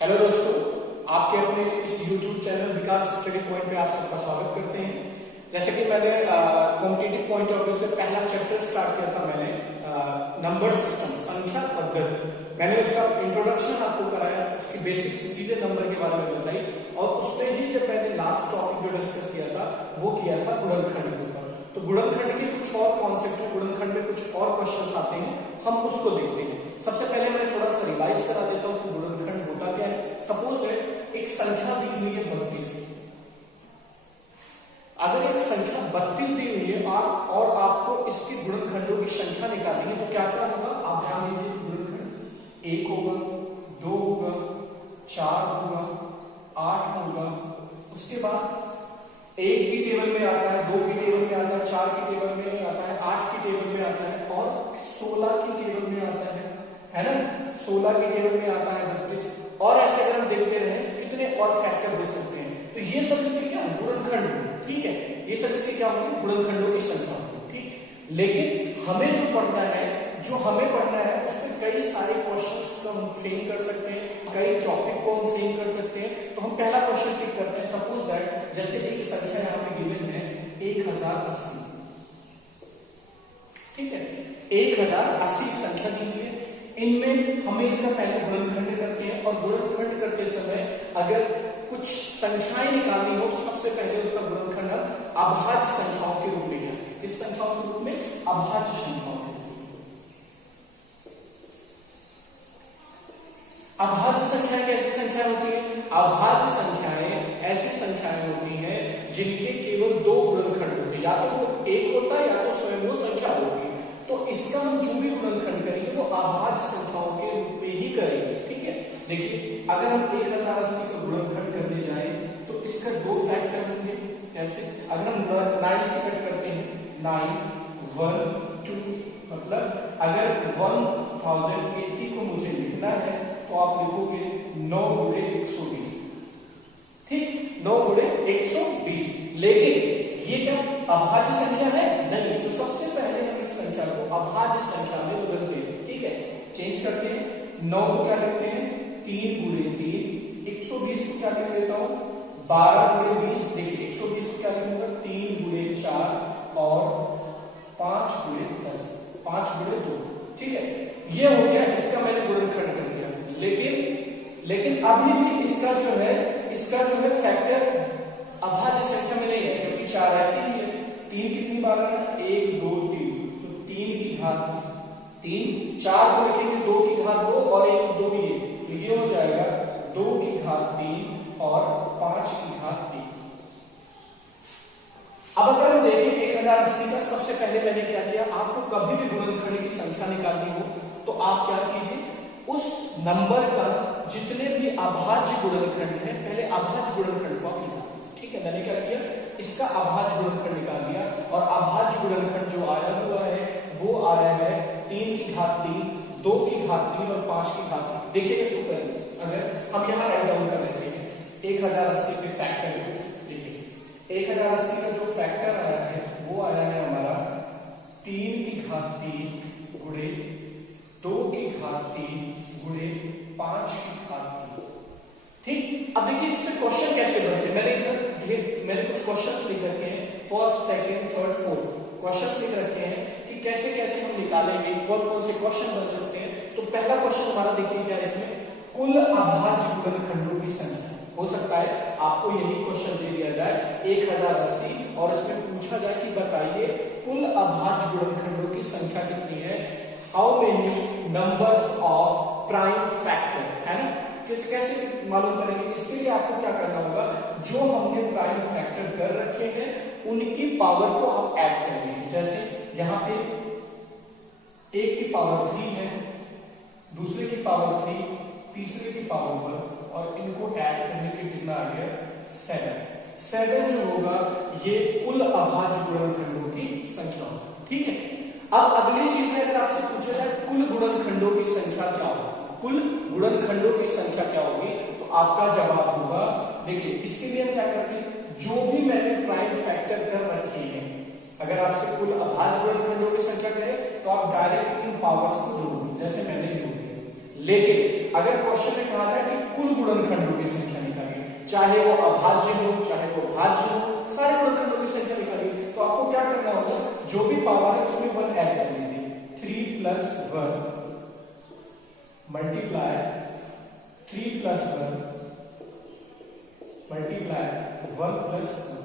Hello दोस्तों, आपके अपने इस YouTube चैनल विकास स्टडी पॉइंट पे आप सबका स्वागत करते हैं। जैसे कि मैंने कॉम्पिटिटिव पॉइंट ऑफ व्यू से पहला चैप्टर स्टार्ट किया था, मैंने नंबर सिस्टम, संख्या पद्धति। मैंने उसका इंट्रोडक्शन आपको कराया, उसकी बेसिक चीजें नंबर के बारे में बताई, और उसमें ही जब मैंने लास्ट टॉपिक जो डिस्कस किया था वो किया था गुणनखंड के ऊपर। तो गुणनखंड के कुछ और कॉन्सेप्ट है, गुणनखंड में कुछ और क्वेश्चंस आते हैं, हम उसको देखते हैं। सबसे पहले मैं थोड़ा सा रिवाइज करा देता हूँ कि गुणनखंड होता क्या है। सपोज है एक संख्या दी हुई है 32। अगर एक संख्या 32 दी हुई है और आपको इसके गुणनखंडों की संख्या निकालनी है तो क्या क्या होगा आप ध्यान दीजिए। गुणनखंड 1 होगा, 2 होगा, 4 होगा, 8 होगा। उसके बाद 1 की टेबल में आता है, 2 की टेबल में आता है, 4 की टेबल में आता है, 8 की टेबल में आता है और 16 की टेबल में आता है ना। 16 की टेबल में आता है 32। और ऐसे अगर हम देखते रहे कितने और फैक्टर हो सकते हैं। तो ये सब इसके क्या गुणनखंड, ठीक है, ये सब इसके क्या होंगे गुणनखंडों की संख्या, ठीक। लेकिन हमें जो पढ़ना है उसमें कई सारे क्वेश्चंस को हम फ्रेम कर सकते हैं, कई टॉपिक को हम फ्रेम कर सकते हैं। तो हम पहला क्वेश्चन टिक करते हैं। सपोज दैट जैसे एक संख्या यहाँ पे गिवन है 1080, ठीक है, 1080 संख्या दी हुई है। इनमें हमें इसका पहले गुणनखंड करते हैं, और गुणनखंड करते समय अगर कुछ संख्याएं निकालनी हो तो सबसे पहले उसका गुणनखंड अभाज्य संख्याओं के रूप में करते हैं। किस संख्याओं के रूप में? अभाज्य संख्याओं के रूप में। अभाज्य संख्याएं कैसी संख्या होती है? अभाज्य संख्याएं ऐसी संख्याएं होती हैं जिनके केवल 2 गुणनखंड होते हैं, या तो वो 1 होता है या तो स्वयं वो संख्या होती है। तो इसका हम जो भी गुणनखंड करेंगे वो अभाज्य संख्याओं के रूप में ही करेंगे, ठीक है। देखिए अगर हम 1080 का गुणनखंड करने जाए तो इसका 2 फैक्टर होंगे। जैसे अगर हम 9 से कट करते हैं, 9 1 2, मतलब अगर 1080 को मुझे लिखना है तो आप लिखोगे 9 गुणे 120, ठीक, 9 गुणे 120। लेकिन ये क्या अभाज्य संख्या है? नहीं। तो सबसे पहले हम इस संख्या को अभाज्य संख्या में बदलते हैं, ठीक है, चेंज करते हैं। 9 को क्या लिखते हैं? 3 गुणे 3। 120 को क्या लिख देता हूं? 12 गुणे 20। देखिए 120 को क्या लिखूंगा? 3 गुणे 4 और 5 गुणे 10, 5 गुणे 2, ठीक है। ये हो गया, इसका मैंने गुणनखंड कर दिया। लेकिन अभी भी इसका जो है फैक्टर अभाज्य संख्या में नहीं है, क्योंकि 4 ऐसे ही है। 3 कितनी बार है? 1 2 3, तो 3 की घात 3, 4 को लिखेंगे 2 की घात 2 और 1 2 ये, तो ये हो जाएगा 2 की घात 3 और 5 की घात 3। अब अगर हम देखें 1080 का, सबसे पहले मैंने क्या किया, आपको कभी भी गुणनखंड की संख्या निकालनी हो तो आप क्या कीजिए, उस नंबर का जितने भी अभाज्य गुणनखंड है पहले अभाज्य गुणनखंड को आप निकाल, ठीक है। मैंने क्या किया, इसका अभाज्य गुणनखंड निकाल दिया, और अभाज्य गुणनखंड जो आया हुआ है वो आया है 3 की घात 3, 2 की घात 3 और 5 की घात 3। देखिए कैसे करेंगे, अगर हम यहां राइट डाउन कर लेते हैं 1080 पे फैक्टर। देखिए 1080 का जो फैक्टर आया है वो आया है हमारा 3 की घात 3 गुणे 2 की घात 3 गुणे 5 की घात 3, ठीक। अब देखिए इसमें क्वेश्चन कैसे बनते हैं। मैंने कुछ क्वेश्चंस लिख रखे हैं, first second third fourth questions लिख रखे हैं कि कैसे कैसे हम निकालेंगे, कौन कौन से क्वेश्चन बन सकते हैं। तो पहला क्वेश्चन हमारा देखिए क्या है, इसमें कुल अभाज्य गुणनखंडों की संख्या। हो सकता है आपको यही क्वेश्चन दे दिया जाए 1080 और इसमें पूछा जाए कि बताइए कुल अभाज्य गुणनखंडों की संख्या कितनी है, how many numbers of prime factor, है ना। कैसे मालूम करेंगे? इसके लिए आपको क्या करना होगा, जो हमने प्राइम फैक्टर कर रखे हैं उनकी पावर को आप ऐड करेंगे। जैसे यहाँ पे 1 की पावर 3 है, दूसरे की पावर 3, तीसरे की पावर 1, और इनको ऐड करने के कितना आ गया 7 जो होगा ये कुल अभाज्य गुणनखंडों की संख्या होगा, ठीक है। अब अगली चीज में अगर आपसे पूछा जाए कुल गुणनखंडों की संख्या क्या होगी, कुल गुणनखंडों की संख्या क्या होगी, तो आपका जवाब होगा, देखिए इसके लिए हम क्या करते हैं, जो भी मैंने प्राइम फैक्टर कर रखे हैं, अगर आपसे कुल अभाज्य गुणनखंडों की संख्या करें तो आप डायरेक्ट इन पावर्स को जोड़ दो, जैसे मैंने जोड़ दिया। लेकिन अगर क्वेश्चन में कहा जाए कि कुल गुणनखंडों की संख्या निकालिए, चाहे वो अभाज्य हो चाहे वो भाज्य हो, सारे गुणनखंडों की संख्या निकालिए, तो आपको क्या करना होगा, जो भी पावर है उसमें 1 ऐड कर दीजिए। 3 + 1 मल्टीप्लाई 3 + 1 मल्टीप्लाई 1 + 1।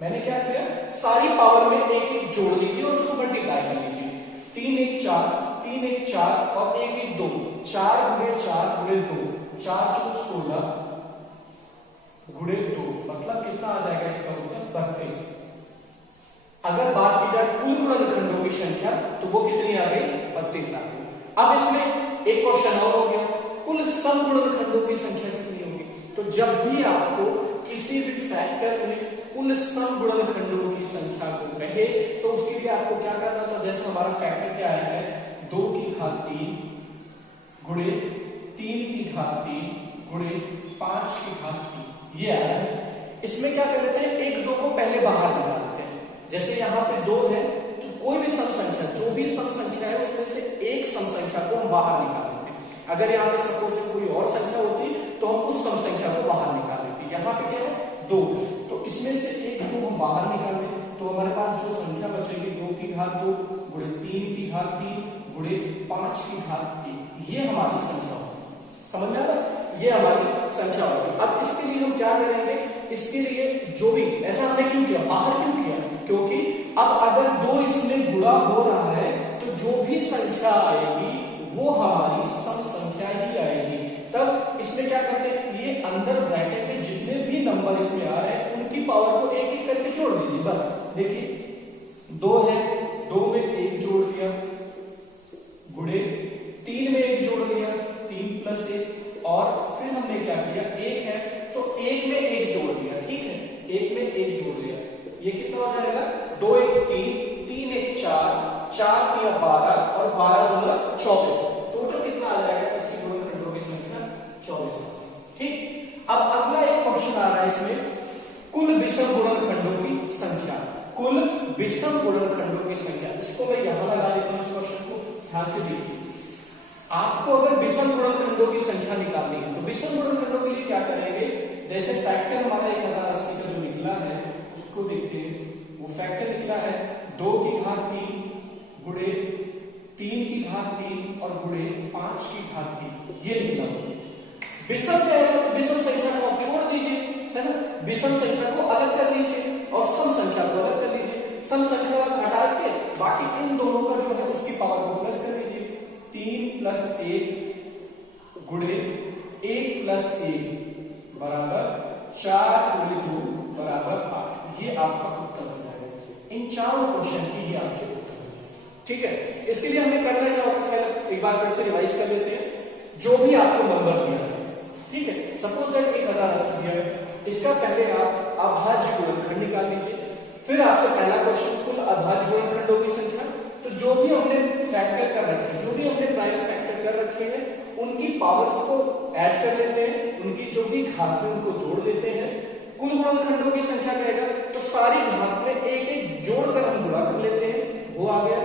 मैंने क्या किया, सारी पावर में एक एक जोड़ लीजिए और उसको मल्टीप्लाई कर लीजिए। 3 × 1 = 4, 3 × 1 = 4 और 1 × 1 = 2, 4 × 4 × 2, 4 × 4 = 16 × 2, मतलब कितना आ जाएगा इसका उत्तर 32। अगर बात की जाए कुल गुणनखंडों की संख्या तो वो कितनी आ गई, 32 आ गई। अब इसमें एक क्वेश्चन और हो गया, कुल सम गुणनखंडों की संख्या कितनी होगी। तो जब भी आपको किसी भी फैक्टर में कुल सम गुणनखंडों की संख्या को कहे तो उसके लिए आपको क्या करना था, जैसे हमारा फैक्टर क्या आया है, 2 की घात 3 गुणे 3 की घात 3 गुणे 5 की घात 3, ये आया है। इसमें क्या कर लेते हैं, 1 2 को पहले बाहर निकाल लेते हैं। जैसे यहाँ पे 2 है तो कोई भी सम संख्या, जो भी सम संख्या है उसमें से एक सम संख्या को हम बाहर निकाल लेते हैं। अगर यहाँ पे सपोज कोई और संख्या होती तो हम उस सम संख्या को बाहर निकाल लेते। यहाँ पे क्या है 2, तो इसमें से एक को हम बाहर निकाल लें तो हमारे पास जो संख्या बचेगी 2 की घात 2 गुणे 3 की घात 3 गुणे 5 की घात 1, ये हमारी संख्या होगी। समझ में आ रहा है, ये हमारी संख्या होगी। अब इसके लिए हम क्या करेंगे, इसके लिए जो भी, ऐसा हमने क्यों किया, बाहर क्यों किया, क्योंकि अब अगर 2 इसमें गुणा हो रहा है तो जो भी संख्या आएगी वो हमारी सम संख्या ही आएगी। तब इसमें क्या करते हैं, ये अंदर ब्रैकेट में जितने भी नंबर इसमें आ रहे हैं उनकी पावर को एक एक करके जोड़ दीजिए। बस देखिए 2 है, 2 में 1 जोड़ दिया गुणे 3 में 1 जोड़ दिया 3 + 1, और फिर हमने क्या किया, 1 है तो 1 में 1 जोड़ दिया, ठीक है, 1 में 1 जोड़ दिया, ये कितना हो जाएगा, 2 × 1 = 3, 3 × 1 = 4, 4 × 3 = 12 और 12 × 2 = 24। टोटल कितना आ जाएगा इसकी गुणनखंडों की संख्या 24। ठीक, अब अगला एक क्वेश्चन आ रहा है इसमें, कुल विषम गुणनखंडों की संख्या, कुल विषम गुणनखंडों की संख्या। इसको मैं यहां लगा देता हूं, इस क्वेश्चन को ध्यान से देखिए। आपको अगर विषम गुणनखंडों की संख्या निकालनी है तो विषम गुणनखंडों के लिए क्या करेंगे, जैसे फैक्टर हमारा 1080 का जो निकला है उसको देखते हैं। वो फैक्टर निकला है 2 की घात 3 गुणे 3 की घात 3 और गुणे 5 की घात 3, ये निकला। विषम क्या है, विषम संख्या को आप छोड़ दीजिए, है ना, विषम संख्या को अलग कर लीजिए और सम संख्या को अलग कर लीजिए। सम संख्या को हटा के बाकी इन दोनों का जो है उसकी पावर को प्लस कर लीजिए। 3 + 1 गुणे 1 + 1 बराबर 4 × 2 बराबर 8, ये आपका उत्तर हो जाएगा। इन चारों क्वेश्चन की ये आपके उत्तर हो जाएगा। ठीक है, इसके लिए हमें करना क्या होगा, एक बार फिर से रिवाइज कर लेते हैं। जो भी आपको नंबर दिया है, ठीक है, सपोज दैट 1080 दिया है, इसका पहले आप अभाज्य गुणनखंड निकाल लीजिए। फिर आपसे पहला क्वेश्चन, कुल अभाज्य गुणनखंडों की संख्या। तो जो भी हमने फैक्टर कर रखे हैं, जो भी हमने प्राइम फैक्टर कर रखे हैं उनकी पावर्स को ऐड कर लेते हैं, उनकी जो भी घात है उनको जोड़ देते हैं। कुल गुणनखंडों की संख्या करेगा तो सारी घात में एक एक जोड़कर हम गुणा कर लेते हैं, वो आ गया।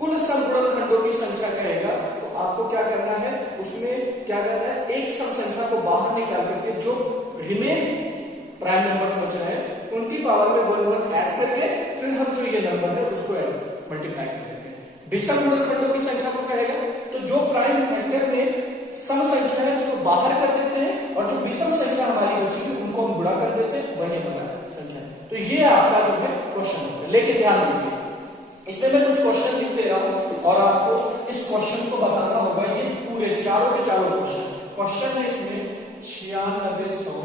कुल सम गुणनखंडों की संख्या करेगा तो आपको क्या करना है, उसमें क्या करना है, एक सम संख्या को बाहर निकाल करके जो रिमेन प्राइम नंबर्स बच रहे हैं उनकी पावर में 1 ऐड करके फिर हम जो ये नंबर है उसको मल्टीप्लाई कर देते हैं। विषम गुणनखंडों की संख्या को कहेगा तो जो प्राइम फैक्टर में सम संख्या है उसको बाहर कर देते हैं और जो विषम संख्या हमारी बची है उनको हम गुणा कर देते हैं, वही हमारा संख्या। तो ये आपका जो है क्वेश्चन होगा। लेकिन ध्यान रखिए, इसमें मैं कुछ क्वेश्चन लिख दे रहा हूं और आपको इस क्वेश्चन को बताना होगा। ये पूरे चारों के चारों क्वेश्चन है इसमें 9600।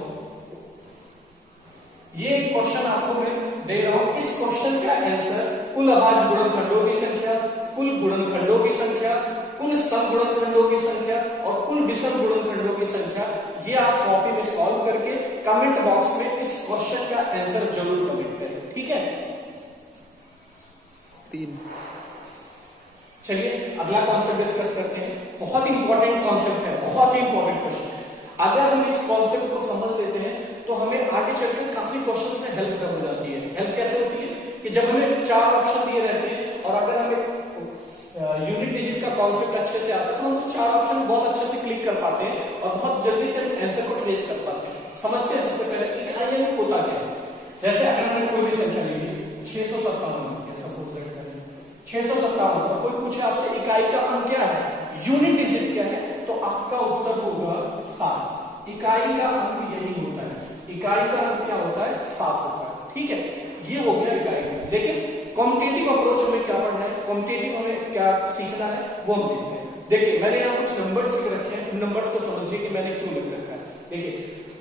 ये क्वेश्चन आपको मैं दे रहा हूं, इस क्वेश्चन का आंसर कुल अभाज्य गुणनखंडों की संख्या, कुल गुणनखंडों की संख्या, कुल सम गुणनखंडों की संख्या और कुल विषम गुणनखंडों की संख्या, ये आप कॉपी में सॉल्व करके कमेंट बॉक्स में इस क्वेश्चन का आंसर जरूर कमेंट करें, ठीक है। 3 चलिए अगला कॉन्सेप्ट डिस्कस करते हैं। बहुत इंपॉर्टेंट कॉन्सेप्ट है, बहुत ही इंपॉर्टेंट क्वेश्चन। अगर हम इस कॉन्सेप्ट को समझ लेते हैं तो हमें आगे चलकर काफी क्वेश्चंस में हेल्प कर हो जाती है। हेल्प कैसे होती है कि जब हमें 4 ऑप्शन दिए रहते हैं और अगर हमें यूनिट डिजिट का कॉन्सेप्ट अच्छे से आता है तो हम उस 4 ऑप्शन बहुत अच्छे से क्लिक कर पाते हैं और बहुत जल्दी से आंसर को ट्रेस कर पाते हैं। समझते हैं सबसे पहले इकाई अंक होता क्या है। जैसे अगर हमने कोई भी संख्या ली 657 657 और कोई पूछे आपसे इकाई का अंक क्या है, यूनिट डिजिट क्या है, तो आपका उत्तर होगा 7। इकाई का अंक यही होता है, इकाई का अंक क्या होता है 7 होता है। ठीक है, ये हो गया इकाई का। लेकिन कॉम्पिटिटिव अप्रोच में क्या पढ़ना है, कॉम्पिटिटिव हमें क्या सीखना है वो हम देखते हैं। देखिए मैंने यहाँ कुछ नंबर्स लिख रखे हैं, उन नंबर्स को समझिए कि मैंने क्यों लिख रखा है। देखिए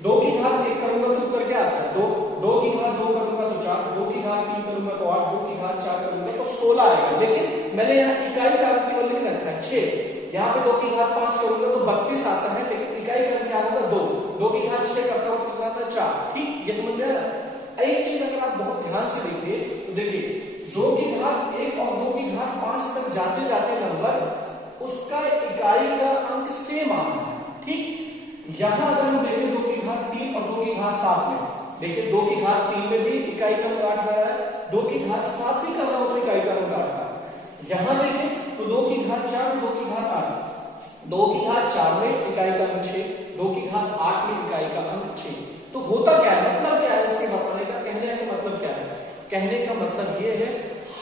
2 की घात 1 करूंगा तो उत्तर क्या आता है 2, 2 की घात 2 करूंगा तो 4, 2 की घात 3 करूंगा तो 8, 2 की घात 4 करूंगा तो 16 आएगा। लेकिन मैंने यहाँ इकाई का अंक केवल लिख रखा है 6। यहाँ पे 2 की घात 5 करूंगा तो 32 आता है, लेकिन इकाई का अंक क्या होगा 2, 2 की घात 6 करता हूं तो आता है 4। ठीक, ये समझ में आया। एक चीज अगर आप बहुत ध्यान से देखिए तो देखिए 2 की घात 1 और 2 की घात 5 तक जाते जाते नंबर उसका इकाई का अंक सेम आता है। ठीक, यहां अगर हम देखें 2 की घात 3 और 2 की घात 7 में, देखिए 2 की घात 3 में भी इकाई का अंक 8 आ रहा है, 2 की घात 7 भी कर रहा हूं तो इकाई का अंक 8 आ रहा है। यहां देखें तो 2 की घात 4, 2 की घात 8, 2 की घात 4 में इकाई का अंक 6, 2 की घात 8 में इकाई का अंक 6। तो होता क्या है, मतलब क्या है इसके बताने का, कहने का मतलब क्या है, कहने का मतलब ये है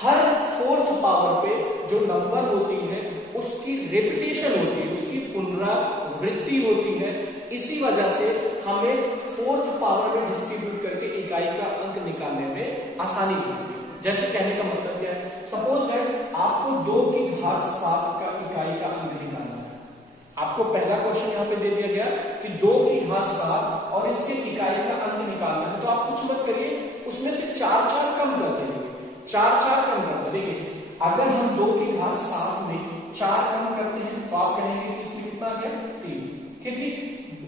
हर 4th पावर पे जो नंबर होती है उसकी रिपीटेशन होती है, उसकी पुनरावृत्ति होती है। इसी वजह से हमें 4th पावर में डिस्ट्रीब्यूट करके इकाई का अंक निकालने में आसानी होती है। जैसे कहने का मतलब क्या है, सपोज दैट आपको 2 की घात 7 का इकाई का अंक निकालना है। आपको पहला क्वेश्चन यहाँ पे दे दिया गया कि 2 की घात 7 और इसके इकाई का अंक निकालना है, तो आप कुछ मत करिए, उसमें से 4 कम कर देंगे, 4 कम करते। देखिए अगर हम 2 की घात 7 में 4 कम करते हैं तो आप कहेंगे कि इसमें कितना आ गया 3। ठीक,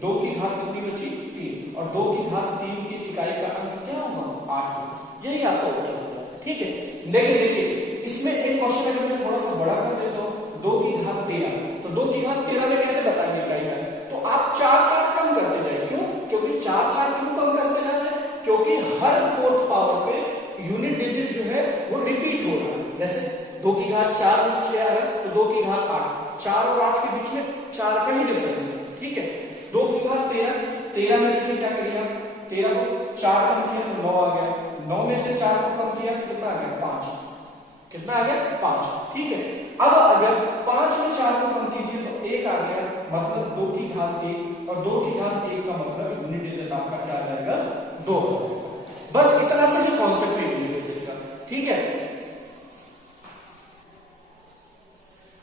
2 की घात कितनी बची 3 और 2 की घात 3 की इकाई का अंक क्या होगा 8। यही आपका उत्तर होगा। ठीक है, लेकिन देखिए इसमें एक क्वेश्चन अगर मैं थोड़ा सा बड़ा कर देता हूं 2 की घात 13, तो 2 की घात 13 में कैसे बताएंगे इकाई का, तो आप 4 कम करते जाए। क्यों, क्योंकि 4 क्यों कम करते जा रहे हैं, क्योंकि हर 4th पावर पे यूनिट डिजिट जो है वो रिपीट हो रहा है। जैसे 2 की घात 4 में 6 आ रहा है तो 2 की घात 8, 4 और 8 के बीच में 4 का ही डिफरेंस है। ठीक है, 2 की घात 13 में देखिए क्या करिए, 13 को 4 कम किया तो 9 आ गया, 9 में से 4 को कम किया कितना आ गया 5, कितना आ गया 5। ठीक है, अब अगर 5 में 4 को कम कीजिए तो 1 आ गया, मतलब 2 की घात 1 और 2 की घात 1 का मतलब यूनिट डिजिट आपका क्या आ जाएगा 2। बस इतना सा ही कॉन्सेप्ट है यूनिट डिजिट का। ठीक है,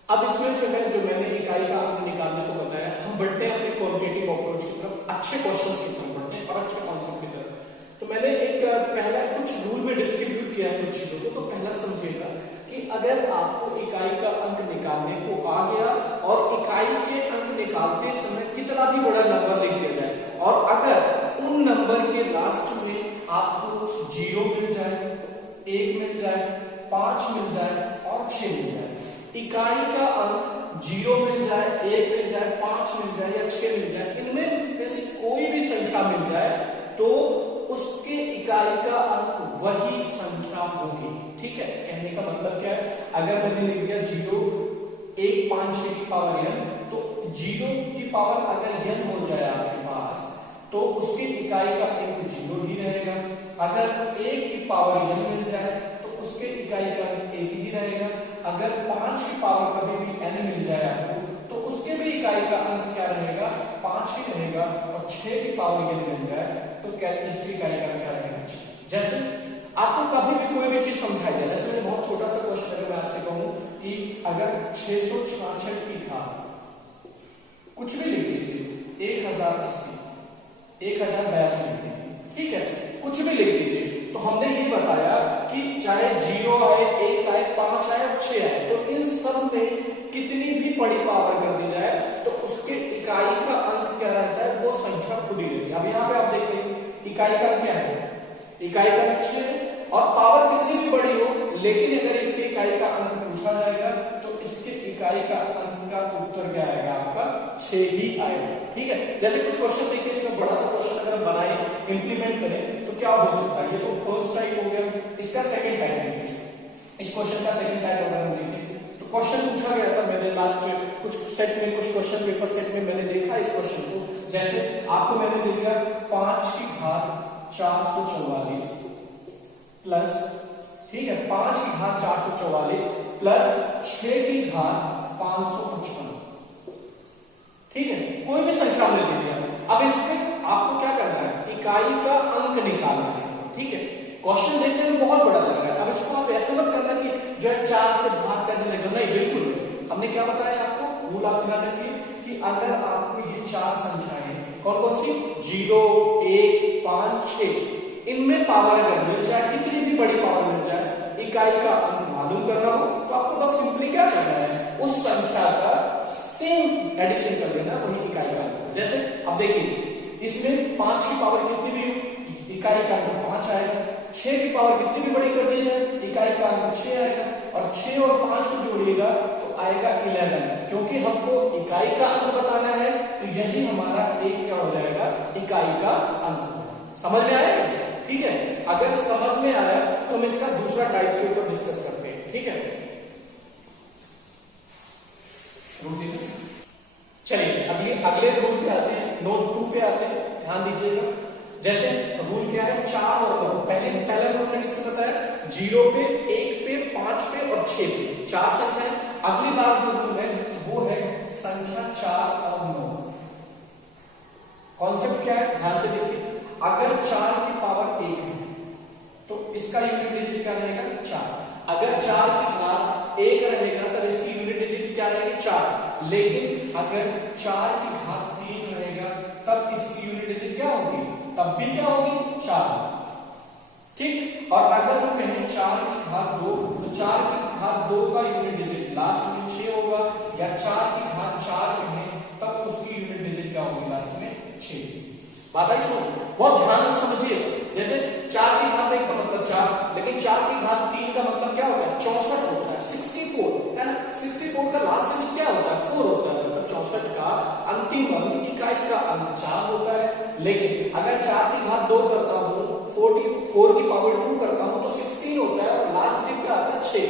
अब इसमें जो है जो मैंने इकाई का अंक निकालने को बताया, हम बढ़ते हैं अपने क्वांटिटेटिव अप्रोच की तरफ, अच्छे क्वेश्चंस की तरफ बढ़ते हैं और अच्छे कॉन्सेप्ट की तरफ। तो मैंने एक पहला कुछ रूल में डिस्ट्रीब्यूट किया है कुछ चीजों को। तो पहला समझिएगा कि अगर आपको इकाई का अंक निकालने को आ गया और इकाई के अंक निकालते समय कितना भी बड़ा नंबर लिख दिया जाए और अगर उन नंबर के लास्ट में आपको 0 मिल जाए, 1 मिल जाए, 5 मिल जाए और 6 मिल जाए, इकाई का अंक 0 मिल जाए, 1 मिल जाए, 5 मिल जाए या 6 मिल जाए, इनमें में से कोई भी संख्या मिल जाए तो उसके इकाई का अंक वही संख्या होगी। ठीक है, कहने का मतलब क्या है, अगर मैंने लिख दिया 0 1 5 6 की पावर n, तो 0 की पावर अगर n हो जाए आपके पास तो उसकी इकाई का अंक 0 ही रहेगा। अगर 1 की पावर n मिल जाए तो उसके इकाई का अंक 1 ही रहेगा। अगर 5 की पावर कभी भी n मिल जाए आपको तो उसके भी इकाई का अंक क्या रहेगा 5 ही रहेगा। और 6 की पावर n मिल जाए तो क्या इसकी इकाई का क्या रहेगा 6। जैसे आपको कभी भी कोई भी चीज समझाई जाए, जैसे मैंने बहुत छोटा सा क्वेश्चन अगर मैं आपसे कहूं कि अगर 666 की घात कुछ भी लिख दीजिए 1080 1082 लिख दीजिए, ठीक है, कुछ भी लिख दीजिए, तो हमने ये बताया कि चाहे 0 आए, 1 आए, 5 आए, 6 आए, तो इन सब में कितनी भी बड़ी पावर कर दी जाए तो उसके इकाई का अंक क्या रहता है, वो संख्या खुद ही रहती है। अब यहाँ पे आप देखिए इकाई का क्या है, इकाई का अंक 6 है और पावर कितनी भी बड़ी हो, लेकिन अगर इसके इकाई का अंक पूछा जाएगा तो इसके इकाई का अंक का उत्तर क्या आएगा आपका 6 ही आएगा। ठीक है, जैसे कुछ क्वेश्चन देखिए, इसमें बड़ा सा क्वेश्चन अगर बनाए इंप्लीमेंट करें तो क्या हो सकता है। ये तो फर्स्ट टाइप हो गया, इसका सेकंड टाइप देखिए, इस क्वेश्चन का सेकंड टाइप अगर हम देखें तो क्वेश्चन पूछा गया था, मैंने लास्ट कुछ सेट में, कुछ क्वेश्चन पेपर सेट में मैंने देखा इस क्वेश्चन को। जैसे आपको मैंने दे दिया 5 की घात 444 प्लस, ठीक है, 5 की घात 444 प्लस 6 की घात 555, ठीक है, कोई भी संख्या हमने ले लिया। अब इसमें आपको क्या करना है, इकाई का अंक निकालना है, ठीक है। क्वेश्चन देखने में बहुत बड़ा लग रहा है, अब इसको आप ऐसा मत करना कि जो है 4 से भाग करने लगे, नहीं, बिल्कुल नहीं। हमने क्या बताया आपको, रूल आप ध्यान रखिए कि अगर आपको ये 4 संख्याएं कौन कौन सी, 0, 1, 5, 6, इनमें पावर अगर मिल जाए, कितनी भी बड़ी पावर मिल जाए, इकाई का अंक मालूम करना हो तो आपको बस सिंपली क्या करना है, उस संख्या का सेम एडिशन कर देना, वही इकाई का अंक। जैसे अब देखिए इसमें 5 की पावर कितनी भी हो, इकाई का अंक 5 आएगा, 6 की पावर कितनी भी बड़ी कर दी जाए, इकाई का अंक 6 आएगा, और 6 और 5 को जोड़िएगा तो आएगा 11, क्योंकि हमको इकाई का अंक बताना है तो यही हमारा एक क्या हो जाएगा, इकाई का अंक। समझ में आया? ठीक है, अगर समझ में आया तो हम इसका दूसरा टाइप के ऊपर डिस्कस करते हैं, ठीक है। चलिए अब ये अगले रूल पे आते हैं, नोट 2 पे आते हैं, ध्यान दीजिएगा। जैसे रूल क्या है, 4 और 9, पहला रूल मैंने किसको बताया, 0 पे, 1 पे, 5 पे और 6 पे, 4 संख्याएं। अगली बार जो रूल है वो है संख्या 4 और 9। कॉन्सेप्ट क्या है, ध्यान से देखिए। अगर 4 की पावर 1 है तो इसका यूनिट डिजिट क्या रहेगा, 4। अगर 4 की घात 1 रहेगा तब इसकी यूनिट डिजिट क्या रहेगी, 4। लेकिन अगर 4 की घात 3 रहेगा तब इसकी यूनिट डिजिट क्या होगी, तब भी क्या होगी, 4, ठीक। और अगर हम कहें 4 की घात 2 तो 4 की घात 2 का यूनिट डिजिट लास्ट में 6 होगा, या 4 की घात 4 कहें तब उसकी यूनिट डिजिट क्या होगी, लास्ट में 6। बात आई सुनो, बहुत ध्यान से समझिए। जैसे 4 की घात 1 का मतलब 4, लेकिन 4 की घात 3 का मतलब क्या होता है, 64 होता है, 64 है ना। 64 का लास्ट डिजिट क्या होता है, 4 होता है, मतलब 64 का अंतिम अंक, इकाई का अंक 4 होता है। लेकिन अगर 4 की घात 2 करता हूं, 4 की पावर 2 करता हूं तो 16 होता है, और लास्ट डिजिट क्या आता है, 6।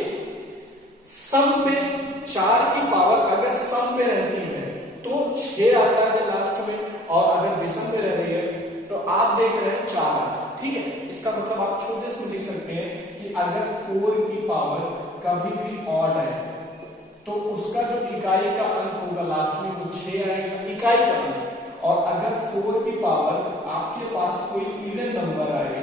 सम में 4 की पावर अगर सम में रहती है तो 6 आता है लास्ट में, और अगर विषम में रह रही है तो आप देख रहे हैं 4, ठीक है। इसका मतलब आप छोटे से लिख सकते हैं कि अगर 4 की पावर कभी भी ऑड है तो उसका जो इकाई का अंक होगा लास्ट में वो 6 आएगा, इकाई का अंक। और अगर 4 की पावर आपके पास कोई इवन नंबर आए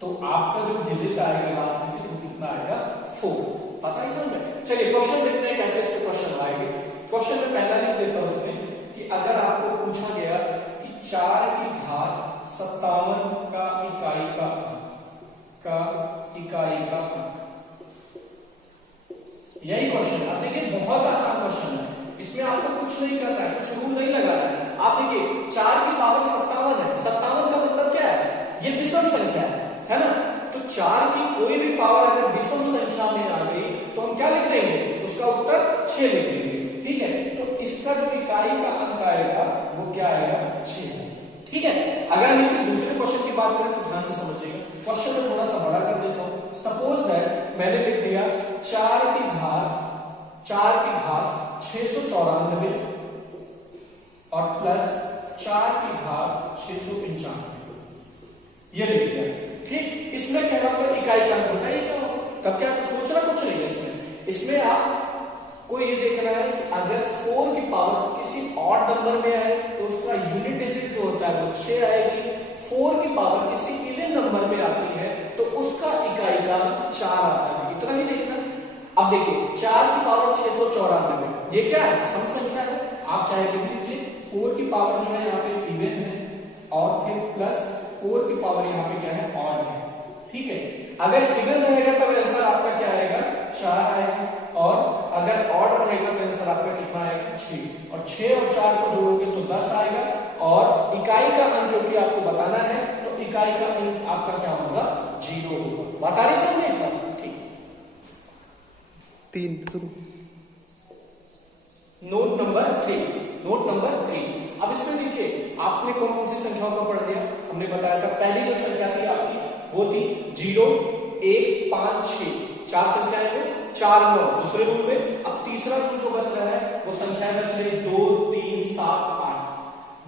तो आपका जो डिजिट आएगा लास्ट डिजिट वो कितना आएगा, 4। पता है समझ? चलिए क्वेश्चन देखते हैं कैसे इसके क्वेश्चन आएंगे। क्वेश्चन में पहला लिख देता हूं उसमें कि अगर आपको पूछा गया कि 4 की घात 57 का इकाई का अंक, यही क्वेश्चन। आप देखिए बहुत आसान क्वेश्चन है, इसमें आपको कुछ नहीं करना है, कुछ रूल नहीं लगाना है। आप देखिए 4 की पावर 57 है, 57 का मतलब क्या है, ये विषम संख्या है ना। तो 4 की कोई भी पावर अगर विषम संख्या में आ गई तो हम क्या लिख देंगे, उसका उत्तर 6 लिख देंगे, ठीक है। तो इसका जो इकाई का अंक आएगा वो क्या आएगा, 6, ठीक है। अगर हम इसके दूसरे क्वेश्चन की बात करें तो ध्यान से समझिएगा। क्वेश्चन को थोड़ा सा बड़ा कर देता हूं। सपोज दैट मैंने लिख दिया 4 की घात 694 और प्लस 4 की घात 695, ये लिख दिया, ठीक। इसमें कहना होगा इकाई का अंक बताइए क्या होगा, तब क्या सोचना कुछ नहीं है इसमें आपको ये देखना है कि अगर 4 की पावर किसी ऑड नंबर में आए तो उसका यूनिट डिजिट जो होता है वो 6 आएगी। 4 की पावर किसी इवन नंबर में आती है तो उसका इकाई का अंक 4 आता है, इतना ही देखना। अब देखिए 4 की पावर 694, ये क्या है, सम संख्या है, आप चाहे लिख लीजिए। 4 की पावर जो है यहाँ पे इवन है, और फिर प्लस 4 की पावर यहाँ पे क्या है, ऑड है, ठीक है। अगर इवन रहेगा तब आंसर आपका क्या आएगा, 4 आएगा, और अगर ऑड रहेगा तो आंसर आपका कितना आएगा, 6। और 6 और 4 को जोड़ोगे तो 10 आएगा, और इकाई का अंक क्योंकि आपको बताना है तो इकाई का अंक आपका क्या होगा, 0 होगा। बता रही समझ में, ठीक। 3 शुरू। Note number 3। अब इसमें देखिए आपने कौन कौन सी संख्याओं को पढ़ लिया, हमने बताया था। पहली जो संख्या थी आपकी वो थी 0, 1, 5, 6, 4 संख्याएं। वो 4 9 दूसरे रूल में। अब तीसरा रूल जो बच रहा है वो संख्याएं बच रही 2 3 7 8।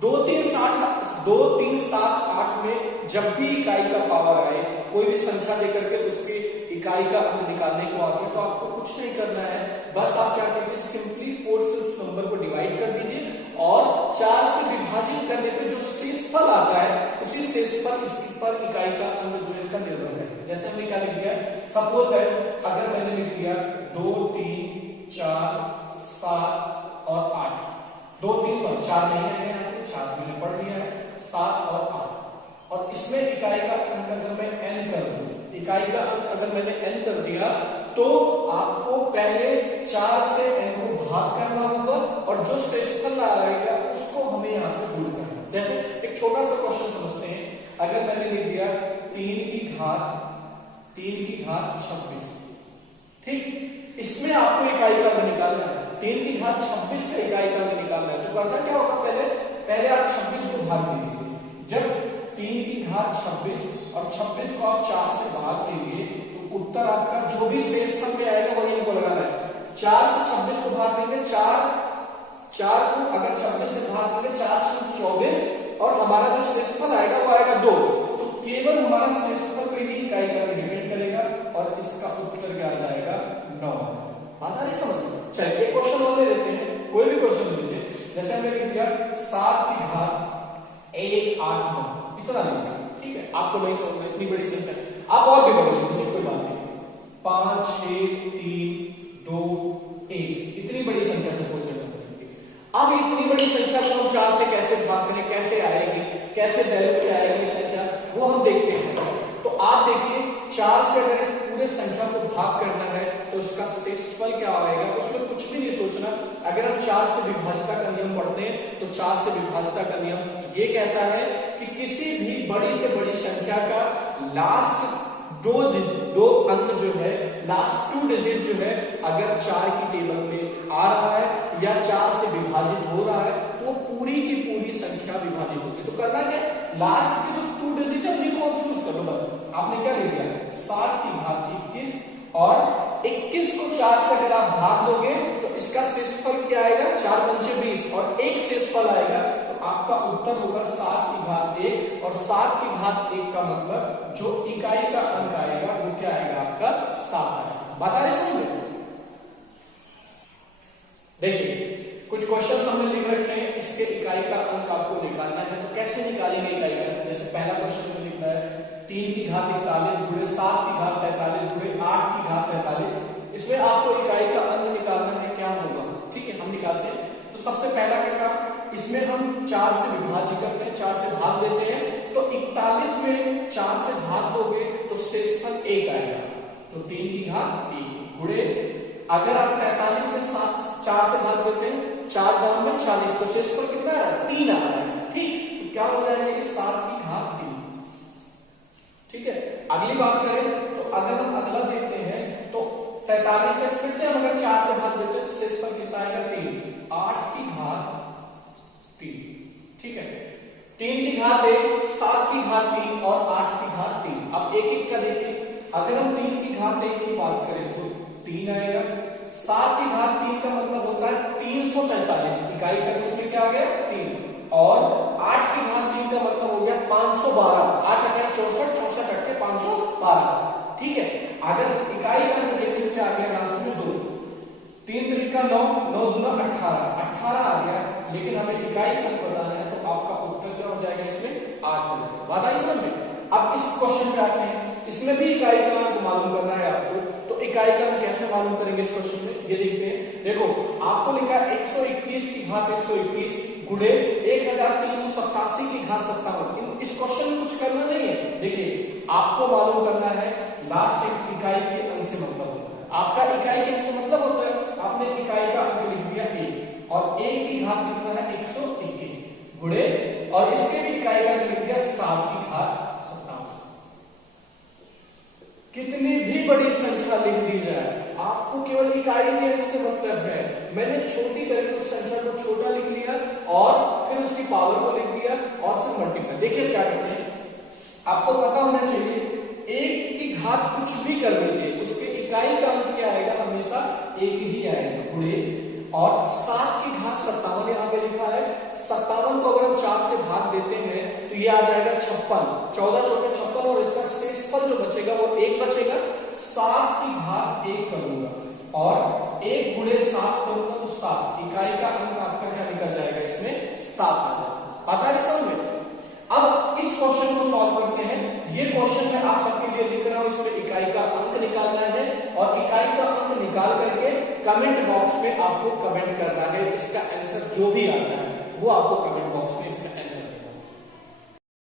2 3 7 8 में जब भी इकाई का पावर आए, कोई भी संख्या देकर के उसके इकाई का अंक निकालने को आके, तो आपको कुछ नहीं करना है, बस आप क्या कीजिए, सिंपली 4 से उस नंबर को डिवाइड कर दीजिए और 4 से विभाजित करने पे जो शेषफल आता है उसी शेषफल इस पर इकाई का अंक जो है इसका निर्भर करेगा। जैसे हमने क्या लिख दिया, सपोज दैट अगर मैंने लिख दिया 2 3 4 7 और 8, 2 3 4 नहीं है यहाँ पे, 4 मैंने पढ़ लिया है, 7 और 8, और इसमें इकाई का अंक अगर मैं n कर दूं, इकाई का अंक अगर मैंने n कर दिया तो आपको पहले 4 से n को भाग करना होगा और जो शेषफल आ रहेगा उसको हमें यहाँ पे गुण करना है। जैसे एक छोटा सा क्वेश्चन समझते हैं, अगर मैंने लिख दिया 3 की घात 26, ठीक, इसमें आपको इकाई का अंक निकालना है, 3 की घात 26 से इकाई का अंक निकालना है। तो करना क्या होगा, पहले आप 26 को भाग देंगे, जब 3 की घात 26 और 26 को आप 4 से भाग देंगे तो उत्तर आपका जो भी शेषफल में आएगा वही इनको लगाना है। 4 से 26 को भाग देंगे, 4 को अगर 26 से भाग देंगे 4 से 24 और हमारा जो शेषफल आएगा वो आएगा 2, तो केवल हमारा शेषफल पे ही इकाई का डिपेंड करेगा और इसका उत्तर क्या आ जाएगा 9। बात आ रही समझ? चलिए एक क्वेश्चन और ले लेते हैं, कोई भी क्वेश्चन ले लीजिए। जैसे हमने लिख दिया 7 की घात 1 8 9, इतना लिखा, ठीक है, आपको नहीं समझ में, इतनी बड़ी संख्या आप और भी बढ़ लीजिए, कोई बात नहीं, 5 6 3 2 1, इतनी बड़ी संख्या से कोई अब इतनी बड़ी संख्या को हम 4 से कैसे भाग करें, कैसे आएगी, कैसे वैल्यू पे आएगी संख्या, वो हम देखते हैं। तो आप देखिए 4 से अगर इस पूरे संख्या को भाग करना है तो उसका शेषफल क्या आएगा, उसमें कुछ भी नहीं सोचना। अगर हम 4 से विभाज्यता का नियम पढ़ते हैं तो 4 से विभाज्यता का नियम ये कहता है कि किसी भी बड़ी से बड़ी संख्या का लास्ट दो अंक जो है, लास्ट 2 डिजिट जो है, अगर 4 की टेबल में आ रहा है या 4 से विभाजित हो रहा है तो वो पूरी की पूरी संख्या विभाजित होगी। तो करना क्या, लास्ट की जो 2 डिजिट है उन्हीं को आप चूज कर लो। बस आपने क्या लिख दिया, 7 की घात 21 और 21 को 4 से अगर आप भाग दोगे तो इसका शेषफल क्या आएगा, 4 पंचे 20 और एक शेषफल आएगा, तो आपका उत्तर होगा 7 की घात 1 और 7 की घात 1 का मतलब जो इकाई का अंक आएगा वो क्या आएगा, आपका 7 आएगा। बता रहे समझे? देखिए कुछ क्वेश्चन हमने लिख रखे हैं, इसके इकाई का अंक आपको निकालना है, तो कैसे निकालेंगे इकाई का अंक। जैसे पहला क्वेश्चन में लिखना है 3 की घात 41 गुणे 7 की घात 43 गुणे 8 की घात 45, इसमें आपको इकाई का अंक निकालना है, क्या होगा, ठीक है, हम निकालते हैं। तो सबसे पहला क्या काम, इसमें हम 4 से विभाजित करते हैं, 4 से भाग देते हैं, तो 41 में 4 से भाग दोगे तो शेषफल 1 आएगा, तो 3 की घात 1 गुणे, अगर आप 43 में 4 से भाग देते हैं, 4 दाम में 40, तो शेषफल कितना आ रहा है, 3 आ रहा है, ठीक, तो क्या हो जाएगा, 7 की घात 3, ठीक है। अगली बात करें तो अगर हम अगला देखते हैं तो 43 से फिर से हम अगर 4 से भाग देते हैं तो शेषफल कितना आएगा, 3, 8 की घात 3, ठीक है, 3 की घात 1, 7 की घात 3 और 8 की घात 3। अब एक एक का देखिए, अगर हम 3 की घात 1 की बात करें तो 3 आएगा, 7 की घात 3 का मतलब होता है 343, इकाई का उसमें क्या आ गया 3, और 8 की घात 3 का मतलब हो गया 512, 8 8 64 64 कट के 512, ठीक है। अगर इकाई का अंक देखें तो क्या आ गया, लास्ट में 2, 3 3 का 9, 9 दूना 18 आ गया, लेकिन हमें इकाई का अंक बताना है तो आपका उत्तर क्या हो जाएगा, इसमें 8 हो जाएगा। बात आई समझ में? अब इस क्वेश्चन पे आते हैं, इसमें भी इकाई का अंक मालूम करना है आपको, तो इकाई का अंक कैसे मालूम करेंगे इस क्वेश्चन में, ये देखते हैं। देखो आपको लिखा है 121 की घात 121 गुणे 1387 की घात 57, इस क्वेश्चन में कुछ करना नहीं है। देखिए आपको मालूम करना है लास्ट एक इकाई के अंक से मतलब होता है, आपका इकाई के अंक से मतलब होता है, आपने इकाई का अंक लिख दिया 1 और 1 की घात कितना है 121 गुणे, और इसके भी इकाई का अंक लिख दिया 7 की घात 57। कितनी भी बड़ी संख्या लिख दी जाए आपको केवल इकाई के अंक से मतलब है। मैंने छोटी करके उस संख्या को छोटा लिख लिया और फिर उसकी पावर को लिख दिया और फिर मल्टीप्लाई। देखिए क्या करते हैं, आपको पता होना चाहिए 1 की घात कुछ भी कर लीजिए, उसके इकाई का अंक क्या क्या आएगा, हमेशा एक ही आएगा गुणे, और 7 की घात 57 यहाँ पे लिखा है। 57 को अगर हम 4 से भाग देते हैं तो ये आ जाएगा 56, 14 चौके 56, और इसका शेषफल जो बचेगा वो 1 बचेगा। 7 की घात 1 करूंगा और 1 गुणे 7 करूंगा तो 7, इकाई का अंक आपका क्या निकल जाएगा, इसमें 7 आ जाएगा। आता है समझ में? अब इस क्वेश्चन को सॉल्व करते हैं। ये क्वेश्चन मैं आप सबके लिए लिख रहा हूं, इसमें इकाई का अंक निकालना है और इकाई का अंक निकाल करके कमेंट बॉक्स में आपको कमेंट करना है। इसका आंसर जो भी आता है वो आपको कमेंट बॉक्स में